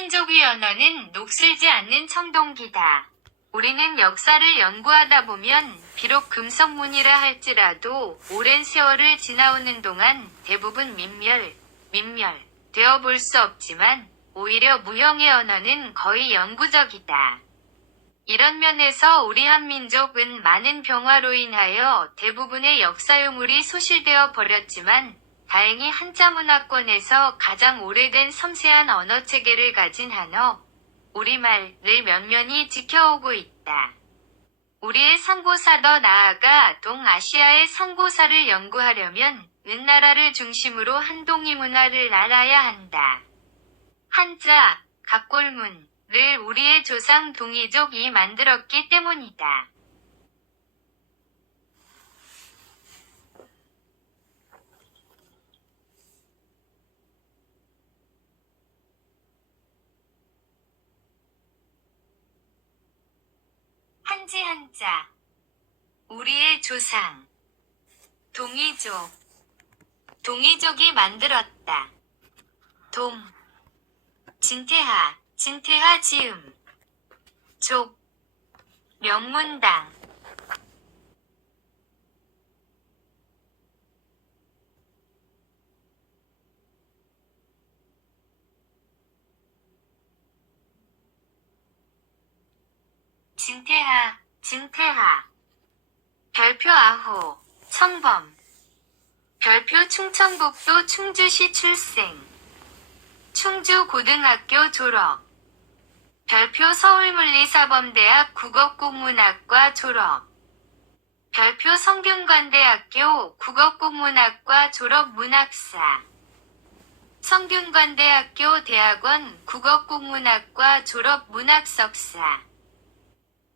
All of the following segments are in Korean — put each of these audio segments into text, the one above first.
한민족의 언어는 녹슬지 않는 청동기다. 우리는 역사를 연구하다 보면 비록 금성문이라 할지라도 오랜 세월을 지나오는 동안 대부분 민멸되어 볼 수 없지만 오히려 무형의 언어는 거의 영구적이다. 이런 면에서 우리 한민족은 많은 병화로 인하여 대부분의 역사유물이 소실되어 버렸지만 다행히 한자 문화권에서 가장 오래된 섬세한 언어체계를 가진 한어, 우리말을 면면히 지켜오고 있다. 우리의 상고사 더 나아가 동아시아의 상고사를 연구하려면 은나라를 중심으로 한동이 문화를 알아야 한다. 한자, 갑골문을 우리의 조상 동이족이 만들었기 때문이다. 한지 한자. 우리의 조상. 동이족. 동이족이 만들었다. 동. 진태하 지음. 족. 명문당. 진태하. 별표 아호, 청범. 별표 충청북도 충주시 출생. 충주고등학교 졸업. 별표 서울물리사범대학 국어국문학과 졸업. 별표 성균관대학교 국어국문학과 졸업 문학사. 성균관대학교 대학원 국어국문학과 졸업 문학석사.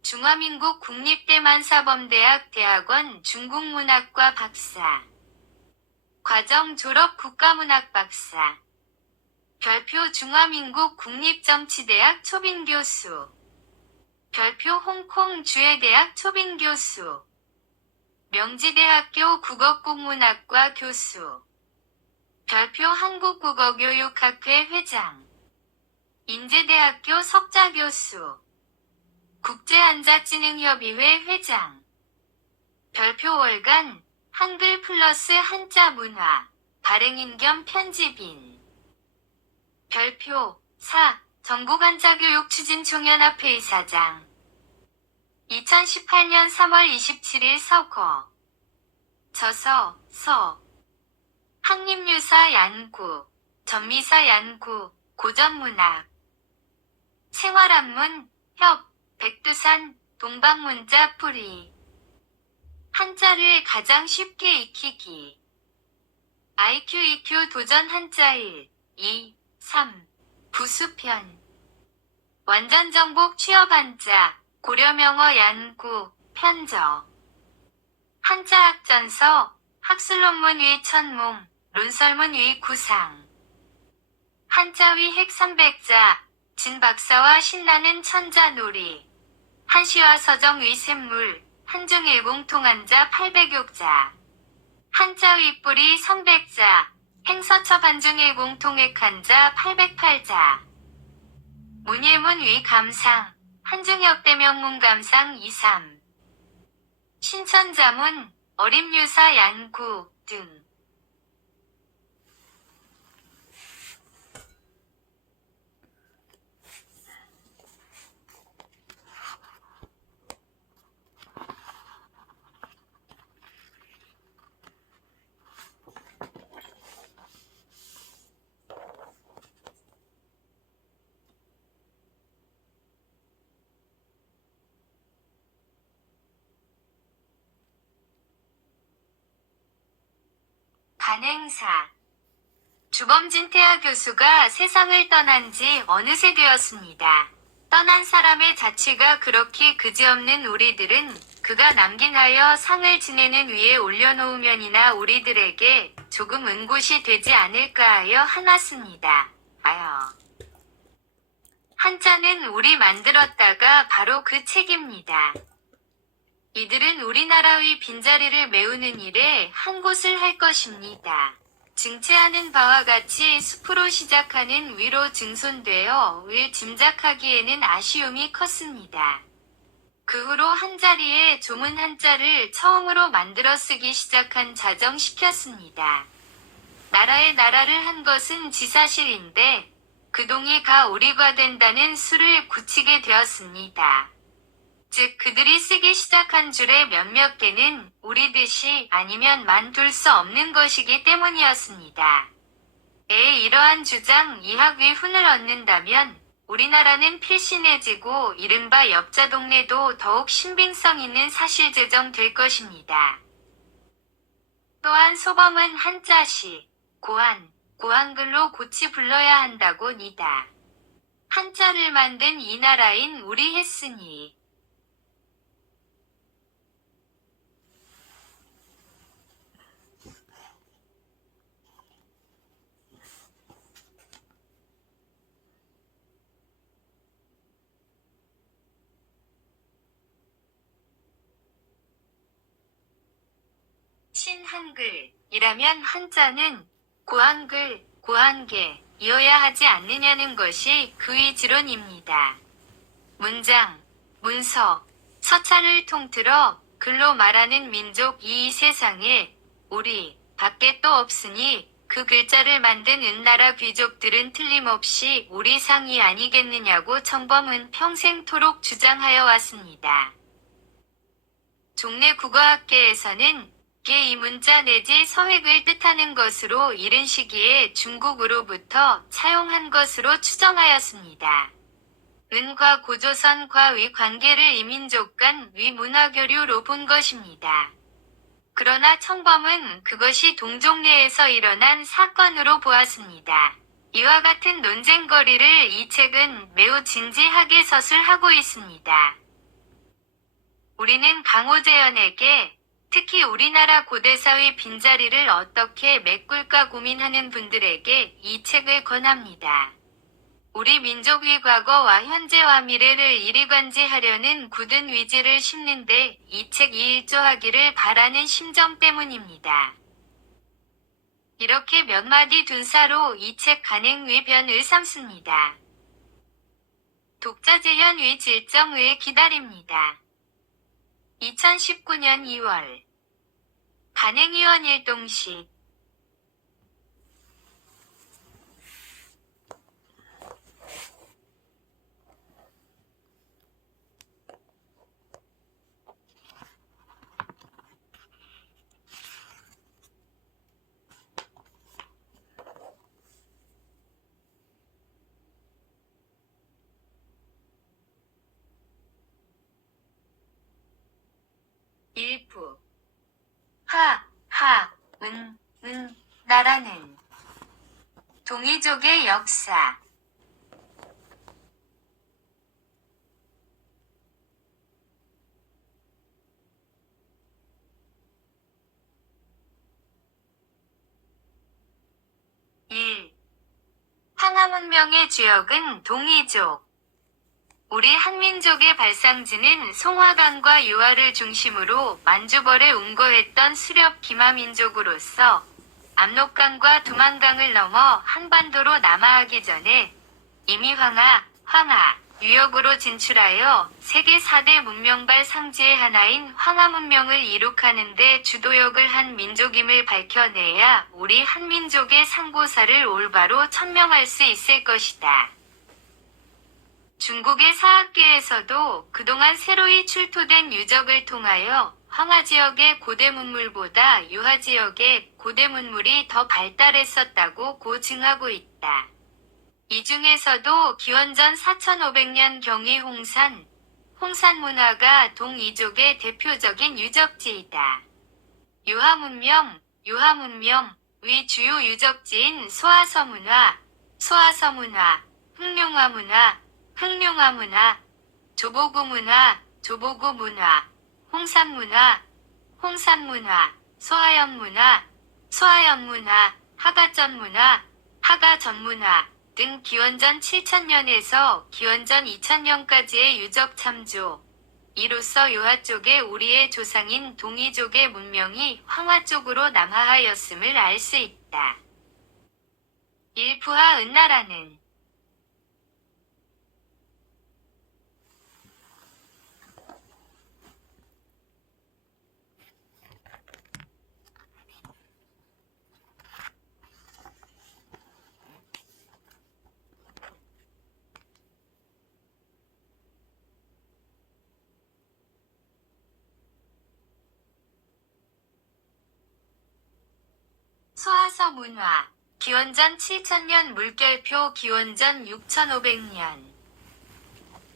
중화민국 국립대만사범대학 대학원 중국문학과 박사. 과정 졸업 국가문학 박사. 별표 중화민국 국립정치대학 초빙교수. 별표 홍콩 주해대학 초빙교수. 명지대학교 국어국문학과 교수. 별표 한국국어교육학회 회장. 인제대학교 석자교수. 국제한자진흥협의회 회장. 별표 월간, 한글 플러스 한자 문화, 발행인 겸 편집인. 별표, 전국한자교육추진총연합회 이사장. 2018년 3월 27일 서거. 학립유사 연구, 전미사 연구, 고전문학. 생활한문, 백두산, 동방문자 풀이. 한자를 가장 쉽게 익히기. IQ, EQ 도전 한자 1, 2, 3. 부수편. 완전정복 취업 한자, 고려명어 연구, 편저. 한자학전서, 학술론문 위 천몽, 논설문 위 구상. 한자위 핵300자, 진박사와 신나는 천자놀이. 한시화 서정 위 샘물, 한중일공통한자 800욕자. 한자 윗뿌리 300자, 행서첩 한중일공통액한자 808자. 문예문 위 감상, 한중역대명문 감상 2, 3. 신천자문, 어림유사 연구 등. 간행사. 주범진태하 교수가 세상을 떠난 지 어느새 되었습니다. 떠난 사람의 자취가 그렇게 그지없는 우리들은 그가 남긴 하여 상을 지내는 위에 올려놓으면이나 우리들에게 조금 은곳이 되지 않을까 하여 하놨습니다. 한자는 우리 만들었다가 바로 그 책입니다. 이들은 우리나라의 빈자리를 메우는 일에 한 곳을 할 것입니다. 증체하는 바와 같이 숲으로 시작하는 위로 증손되어 을 짐작하기에는 아쉬움이 컸습니다. 그 후로 한자리에 조문 한자를 처음으로 만들어 쓰기 시작한 자정시켰습니다. 나라의 나라를 한 것은 지사실인데 그동이 가 오리가 된다는 수를 굳히게 되었습니다. 즉 그들이 쓰기 시작한 줄의 몇몇 개는 오리듯이 아니면 만둘 수 없는 것이기 때문이었습니다. 이러한 주장 이학 위훈을 얻는다면 우리나라는 필신해지고 이른바 엽자 동네도 더욱 신빙성 있는 사실 제정될 것입니다. 또한 소범은 한자시, 고한글로 고치 불러야 한다고 니다. 한자를 만든 이 나라인 우리 했으니. 신한글이라면 한자는 고한글, 고한계, 이어야 하지 않느냐는 것이 그의 지론입니다. 문장, 문서, 서찰을 통틀어 글로 말하는 민족 이 세상에 우리 밖에 또 없으니 그 글자를 만든 은나라 귀족들은 틀림없이 우리 상이 아니겠느냐고 청범은 평생토록 주장하여 왔습니다. 종래 국어학계에서는 이 문자 내지 서획을 뜻하는 것으로 이른 시기에 중국으로부터 차용한 것으로 추정하였습니다. 은과 고조선과 위 관계를 이민족 간 위 문화교류로 본 것입니다. 그러나 청범은 그것이 동종래에서 일어난 사건으로 보았습니다. 이와 같은 논쟁거리를 이 책은 매우 진지하게 서술하고 있습니다. 우리는 강호재연에게 특히 우리나라 고대사의 빈자리를 어떻게 메꿀까 고민하는 분들에게 이 책을 권합니다. 우리 민족의 과거와 현재와 미래를 이리관지하려는 굳은 의지를 심는데 이 책이 일조하기를 바라는 심정 때문입니다. 이렇게 몇 마디 둔사로 이 책 간행의 변을 삼습니다. 독자 재현의 질정을 기다립니다. 2019년 2월 간행위원 일동식 일부 나라는 동이족의 역사 황하문명의 주역은 동이족. 우리 한민족의 발상지는 송화강과 유화를 중심으로 만주벌에 운거했던 수렵 기마민족으로서 압록강과 두만강을 넘어 한반도로 남하하기 전에 이미 황하, 유역으로 진출하여 세계 4대 문명발 상지의 하나인 황하문명을 이룩하는 데 주도역을 한 민족임을 밝혀내야 우리 한민족의 상고사를 올바로 천명할 수 있을 것이다. 중국의 사학계에서도 그동안 새로이 출토된 유적을 통하여 황하지역의 고대문물보다 유하지역의 고대문물이 더 발달했었다고 고증하고 있다. 이 중에서도 기원전 4500년 경의 홍산 문화가 동이족의 대표적인 유적지이다. 유하문명, 위 주요 유적지인 소아서문화, 흑룡화문화, 조보구문화, 홍산문화, 소하연문화, 하가전문화 등 기원전 7000년에서 기원전 2000년까지의 유적 참조. 이로써 유하 쪽에 우리의 조상인 동이족의 문명이 황하 쪽으로 남하하였음을 알 수 있다. 일부하 은나라는 소하서 문화 기원전 7000년 물결표 기원전 6500년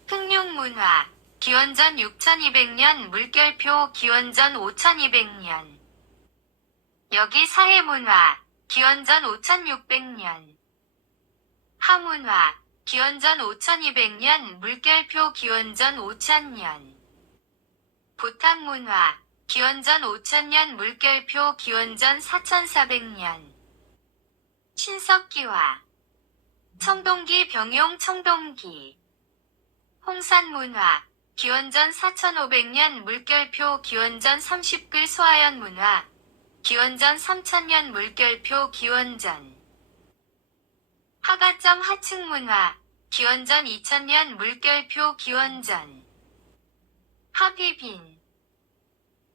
흑룡문화 기원전 6200년 물결표 기원전 5200년 여기 사해문화 기원전 5600년 하문화 기원전 5200년 물결표 기원전 5000년 보탕문화 기원전 5000년 물결표 기원전 4400년 신석기화 청동기 병용 청동기 홍산문화 기원전 4500년 물결표 기원전 30글 소하연문화 기원전 3000년 물결표 기원전 하가점 하층문화 기원전 2000년 물결표 기원전 하비빈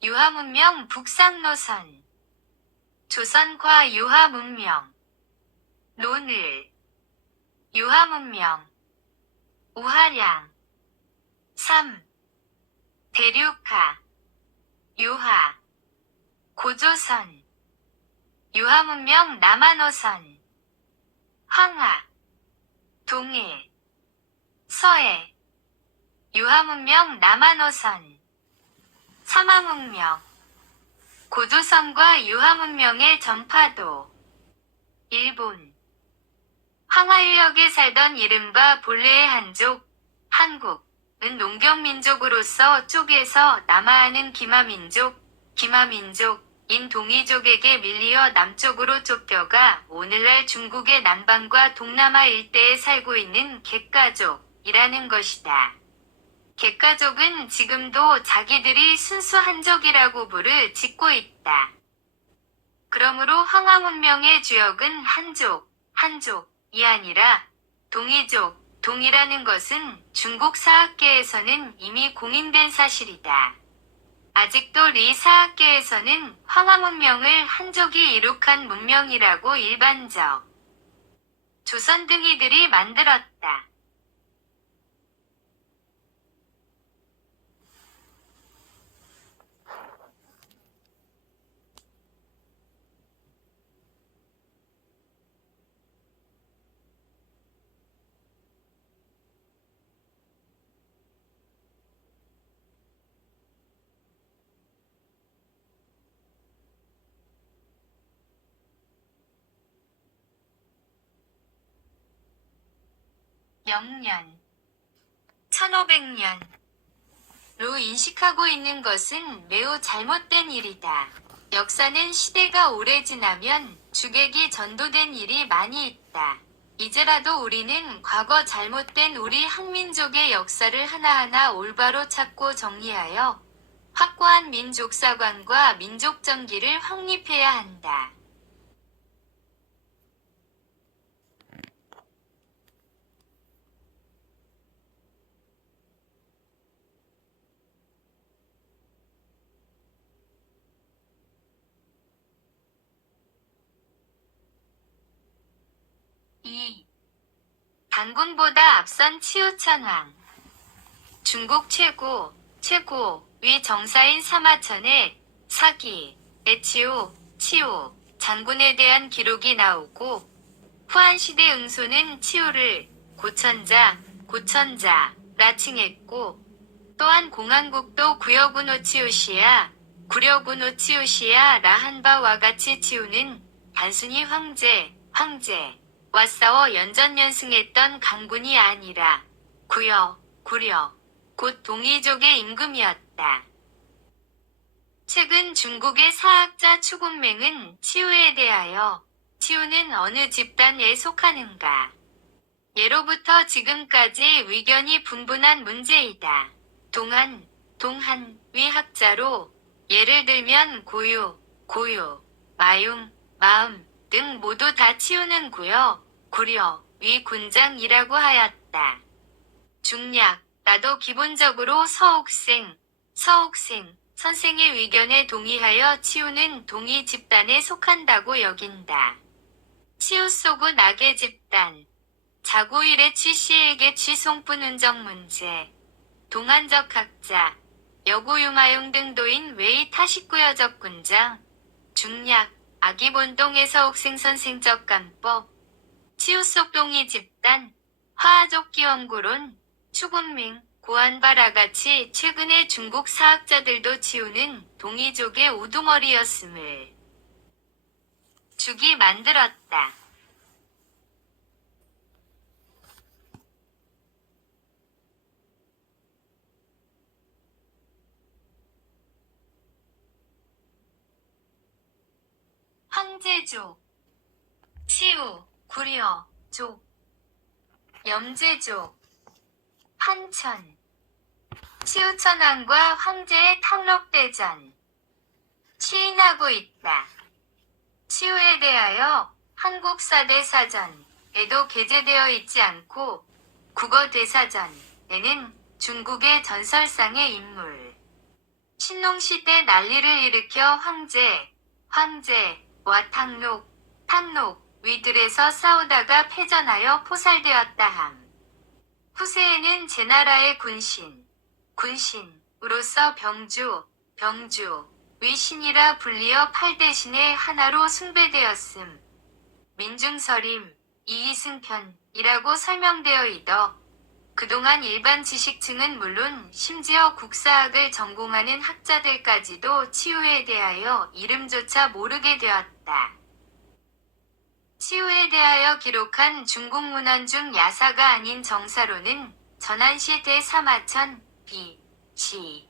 유화문명 북상노선 조선과 유화문명 논을 유화문명 우하량 3. 대륙하 유하 고조선 유화문명 남한호선 황하 동해 서해 유화문명 남한호선 삼화문명 고조선과 유화문명의 전파도 일본 황하유역에 살던 이른바 본래의 한족, 한국은 농경민족으로서 쪽에서 남하하는 기마민족인 동이족에게 밀리어 남쪽으로 쫓겨가 오늘날 중국의 남방과 동남아 일대에 살고 있는 객가족이라는 것이다. 객가족은 지금도 자기들이 순수 한족이라고 부를 짓고 있다. 그러므로 황하문명의 주역은 한족이 아니라 동이족, 동이라는 것은 중국 사학계에서는 이미 공인된 사실이다. 아직도 리 사학계에서는 황하문명을 한족이 이룩한 문명이라고 일반적 조선 등이들이 만들었다. 영년 1500년로 인식하고 있는 것은 매우 잘못된 일이다. 역사는 시대가 오래 지나면 주객이 전도된 일이 많이 있다. 이제라도 우리는 과거 잘못된 우리 한민족의 역사를 하나하나 올바로 찾고 정리하여 확고한 민족사관과 민족정기를 확립해야 한다. 2. 단군보다 앞선 치우천왕 중국 최고위 정사인 사마천의 사기, 치우 장군에 대한 기록이 나오고 후한시대 응소는 치우를 고천자라 칭했고 또한 공안국도 구려군오치우시야라 한 바와 같이 치우는 단순히 황제와 싸워 연전연승했던 강군이 아니라 구려, 곧 동이족의 임금이었다. 최근 중국의 사학자 추공맹은 치우에 대하여 치우는 어느 집단에 속하는가? 예로부터 지금까지 의견이 분분한 문제이다. 동한위 학자로 예를 들면 고유, 마융, 마음 등 모두 다 치우는 구여, 고려, 위 군장이라고 하였다. 중략, 나도 기본적으로 서옥생, 선생의 의견에 동의하여 치우는 동의 집단에 속한다고 여긴다. 치우 쏘고 낙의 집단. 자고일의 취씨에게 취송뿐 운정 문제. 동안적 학자. 여고유마용 등도인 외의 타식구여적 군장. 중략, 아기본동에서 옥생선생적 간법. 치우 속 동의 집단. 화아족 기원고론. 추군밍, 고한바라같이 최근에 중국 사학자들도 치우는 동이족의 우두머리였음을 죽이 만들었다. 황제족, 치우, 구려, 족, 염제족, 판천, 치우천왕과 황제의 탕록대전, 시인하고 있다. 치우에 대하여 한국사대사전에도 게재되어 있지 않고 국어대사전에는 중국의 전설상의 인물 신농시대 난리를 일으켜 황제와 탕록, 위들에서 싸우다가 패전하여 포살되었다 함. 후세에는 제나라의 군신으로서 병주, 위신이라 불리어 팔대신의 하나로 숭배되었음. 민중서림, 이이승편이라고 설명되어 있어 그동안 일반 지식층은 물론 심지어 국사학을 전공하는 학자들까지도 치우에 대하여 이름조차 모르게 되었다. 치우에 대하여 기록한 중국 문헌 중 야사가 아닌 정사로는 전한시 대사마천 B.C.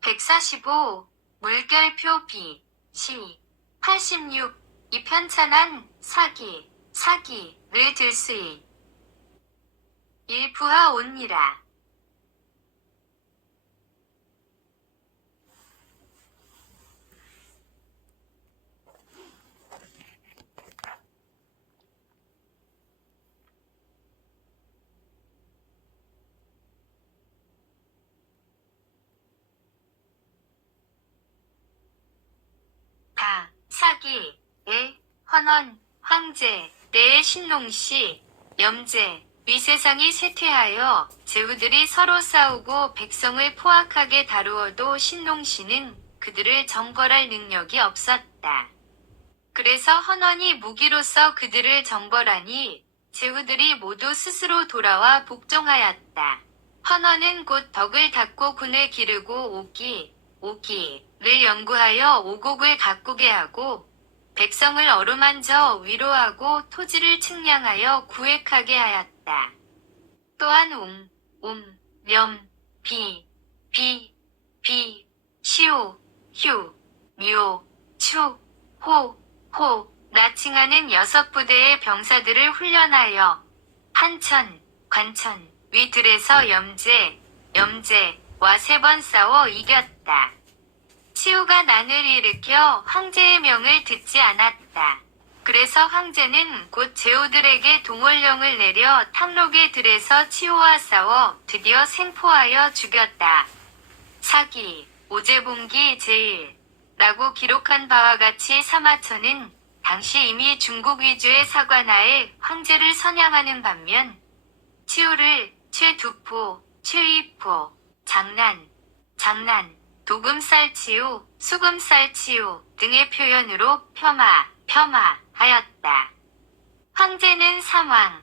145, 물결표 B.C. 86, 이 편찬한 사기를 들 수있. 일부하 옵니라. 사기, 헌원, 황제, 내의 신농시, 염제, 위세상이 쇠퇴하여 제후들이 서로 싸우고 백성을 포악하게 다루어도 신농시는 그들을 정벌할 능력이 없었다. 그래서 헌원이 무기로서 그들을 정벌하니 제후들이 모두 스스로 돌아와 복종하였다. 헌원은 곧 덕을 닦고 군을 기르고 오기를 연구하여 오곡을 가꾸게 하고 백성을 어루만져 위로하고 토지를 측량하여 구획하게 하였다. 또한 렴, 비, 시오, 휴, 묘, 추, 호, 나칭하는 6부대의 병사들을 훈련하여 한천, 관천, 위들에서 염제와 3번 싸워 이겼다. 치우가 난을 일으켜 황제의 명을 듣지 않았다. 그래서 황제는 곧 제후들에게 동월령을 내려 탕록의 들에서 치우와 싸워 드디어 생포하여 죽였다. 사기, 오제봉기 제1라고 기록한 바와 같이 사마천은 당시 이미 중국 위주의 사관하에 황제를 선양하는 반면 치우를 최두포, 최이포, 장난, 도금살치우, 수금살치우 등의 표현으로 폄하하였다. 황제는 삼왕,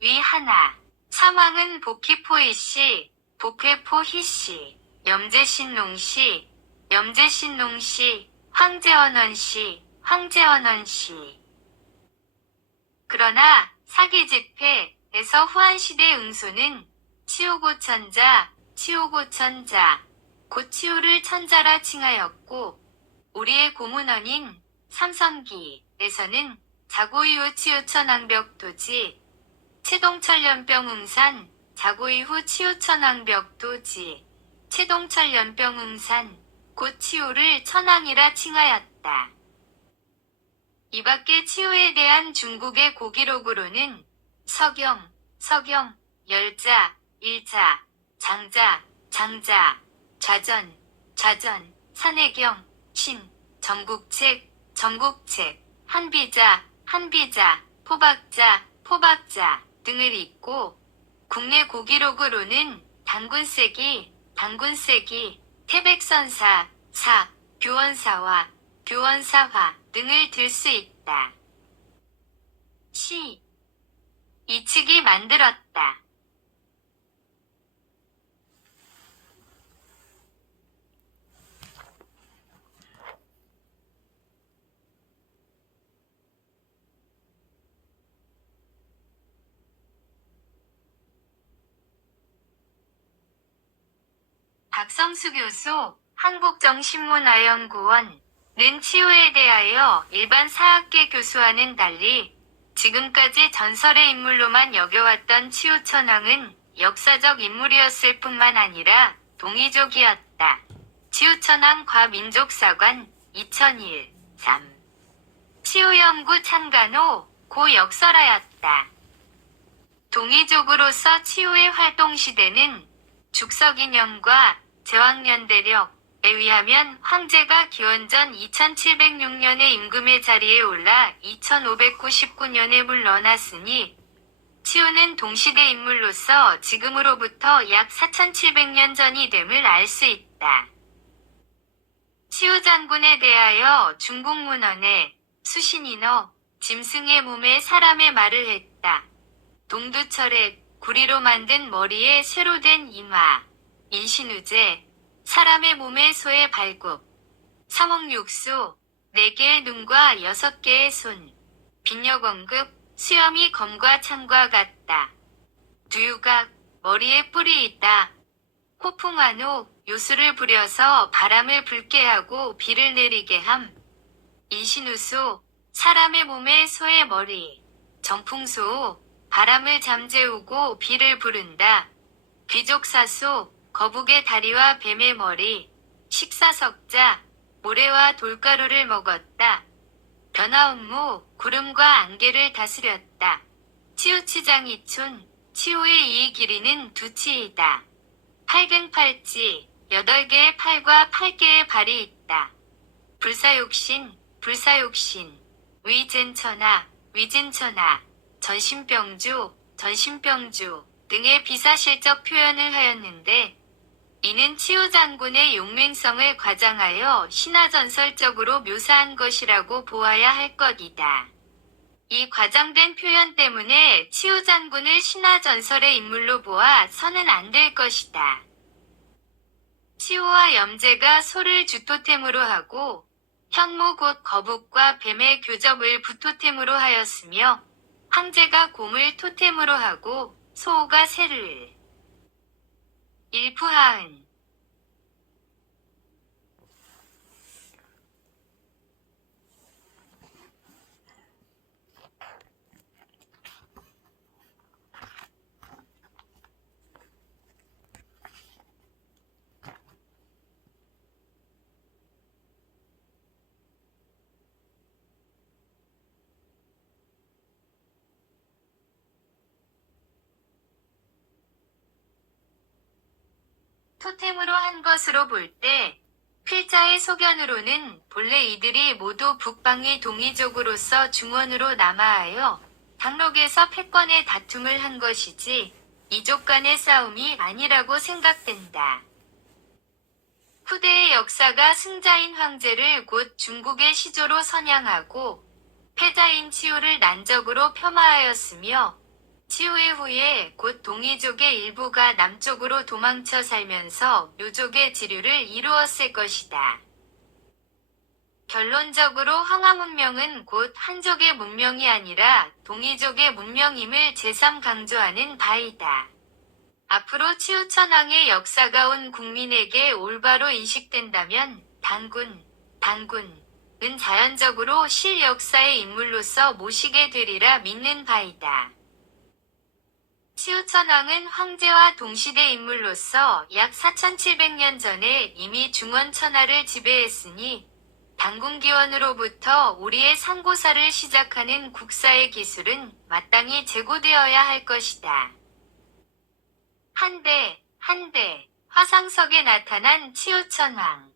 위 하나. 삼왕은 복희포이씨, 복회포희씨, 염제신농씨, 황제언원씨. 그러나 사기집회에서 후한시대 응소는 치우고천자, 곧 치우를 천자라 칭하였고 우리의 고문원인 삼성기에서는 자고 이후 치우천왕벽도지, 채동철연병응산, 자고 이후 치우천왕벽도지, 채동철연병응산, 곧 치우를 천왕이라 칭하였다. 이 밖에 치유에 대한 중국의 고기록으로는 서경, 열자, 일자, 장자, 좌전, 산해경, 신, 전국책, 한비자, 포박자 등을 잇고 국내 고기록으로는 단군세기, 태백선사, 교원사화 등을 들 수 있다. 시. 이측이 만들었다. 박성수 교수, 한국정신문화연구원은 치유에 대하여 일반 사학계 교수와는 달리 지금까지 전설의 인물로만 여겨왔던 치유천왕은 역사적 인물이었을 뿐만 아니라 동이족이었다. 치유천왕 과민족사관 2001, 3 치유연구 찬간호 고역설하였다. 동이족으로서 치유의 활동시대는 죽석인형과 제왕년대력에 의하면 황제가 기원전 2706년에 임금의 자리에 올라 2599년에 물러났으니 치유는 동시대 인물로서 지금으로부터 약 4700년 전이 됨을 알 수 있다. 치유장군에 대하여 중국 문헌에 수신인어 짐승의 몸에 사람의 말을 했다. 동두철에 구리로 만든 머리에 쇠로 된 이마, 인신우제, 사람의 몸에 소의 발굽, 삼옥육수, 4개의 눈과 6개의 손, 빈력언급, 수염이 검과 창과 같다. 두유각, 머리에 뿔이 있다. 호풍환호, 요술을 부려서 바람을 불게 하고 비를 내리게 함. 인신우수, 사람의 몸에 소의 머리, 정풍소, 바람을 잠재우고 비를 부른다. 귀족사소, 거북의 다리와 뱀의 머리, 식사석자, 모래와 돌가루를 먹었다. 변화음무, 구름과 안개를 다스렸다. 치우치장이촌, 치우의 이 길이는 2치이다. 팔근팔찌, 8개의 팔과 8개의 발이 있다. 불사욕신, 위진천하, 전신병주 등의 비사실적 표현을 하였는데 이는 치유장군의 용맹성을 과장하여 신화전설적으로 묘사한 것이라고 보아야 할 것이다. 이 과장된 표현 때문에 치유장군을 신화전설의 인물로 보아 서는 안 될 것이다. 치유와 염제가 소를 주토템으로 하고 현무 곧 거북과 뱀의 교접을 부토템으로 하였으며 황제가 곰을 토템으로 하고 소호가 새를 일푸하은 토템으로 한 것으로 볼 때 필자의 소견으로는 본래 이들이 모두 북방의 동이족으로서 중원으로 남하하여 당록에서 패권의 다툼을 한 것이지 이족 간의 싸움이 아니라고 생각된다. 후대의 역사가 승자인 황제를 곧 중국의 시조로 선양하고 패자인 치유를 난적으로 폄하하였으며 치유의 후에 곧 동이족의 일부가 남쪽으로 도망쳐 살면서 묘족의 지류를 이루었을 것이다. 결론적으로 황하문명은 곧 한족의 문명이 아니라 동이족의 문명임을 제3 강조하는 바이다. 앞으로 치우천왕의 역사가 온 국민에게 올바로 인식된다면 단군은 자연적으로 실역사의 인물로서 모시게 되리라 믿는 바이다. 치우천왕은 황제와 동시대 인물로서 약 4700년 전에 이미 중원 천하를 지배했으니 당군기원으로부터 우리의 상고사를 시작하는 국사의 기술은 마땅히 제고되어야 할 것이다. 한데, 화상석에 나타난 치우천왕.